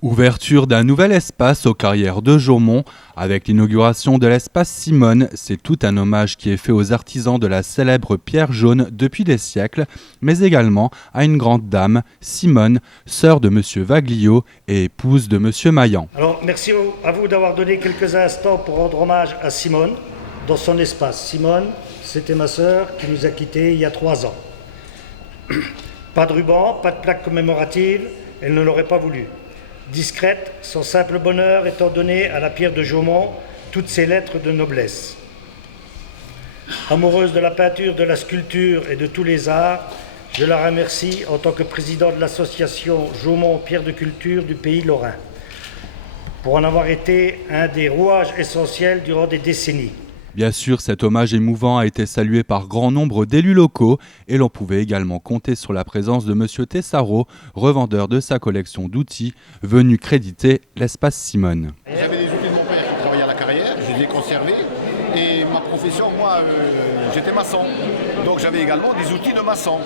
Ouverture d'un nouvel espace aux carrières de Jaumont. Avec l'inauguration de l'espace Simone, c'est tout un hommage qui est fait aux artisans de la célèbre pierre jaune depuis des siècles, mais également à une grande dame, Simone, sœur de M. Vaglio et épouse de M. Maillan. Alors merci à vous d'avoir donné quelques instants pour rendre hommage à Simone dans son espace. Simone, c'était ma sœur qui nous a quittés il y a 3 ans. Pas de ruban, pas de plaque commémorative, elle ne l'aurait pas voulu. Discrète, son simple bonheur étant donné à la pierre de Jaumont toutes ses lettres de noblesse. Amoureuse de la peinture, de la sculpture et de tous les arts, je la remercie en tant que président de l'association Jaumont Pierre de Culture du Pays Lorrain, pour en avoir été un des rouages essentiels durant des décennies. Bien sûr, cet hommage émouvant a été salué par grand nombre d'élus locaux et l'on pouvait également compter sur la présence de M. Tessaro, revendeur de sa collection d'outils, venu créditer l'espace Simone. J'avais des outils de mon père qui travaillaient à la carrière, je les ai conservés et ma profession, moi, j'étais maçon. Donc j'avais également des outils de maçon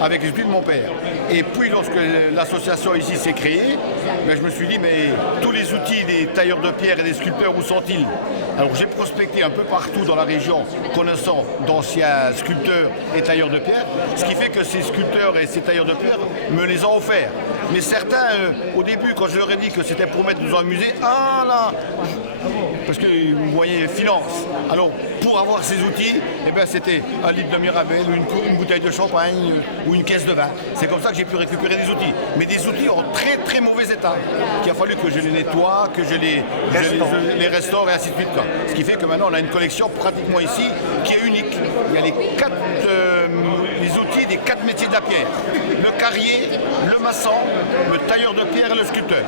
avec les outils de mon père. Et puis lorsque l'association ici s'est créée, je me suis dit mais tous les outils des tailleurs de pierre et des sculpteurs, où sont-ils? Alors j'ai prospecté un peu partout dans la région, connaissant d'anciens sculpteurs et tailleurs de pierre, ce qui fait que ces sculpteurs et ces tailleurs de pierre me les ont offerts. Mais certains, au début, quand je leur ai dit que c'était pour mettre dans un musée, ah là, parce que vous voyez, finance. Alors pour avoir ces outils, c'était un litre de Mirabelle, une bouteille de champagne ou une caisse de vin. C'est comme ça que j'ai pu récupérer des outils. Mais des outils en très très mauvais état. Il a fallu que je les nettoie, que je les restaure et ainsi de suite. Quoi. Ce qui fait que maintenant on a une collection pratiquement ici qui est unique. Il y a les outils des 4 métiers de la pierre. Le carrier, le maçon, le tailleur de pierre et le sculpteur.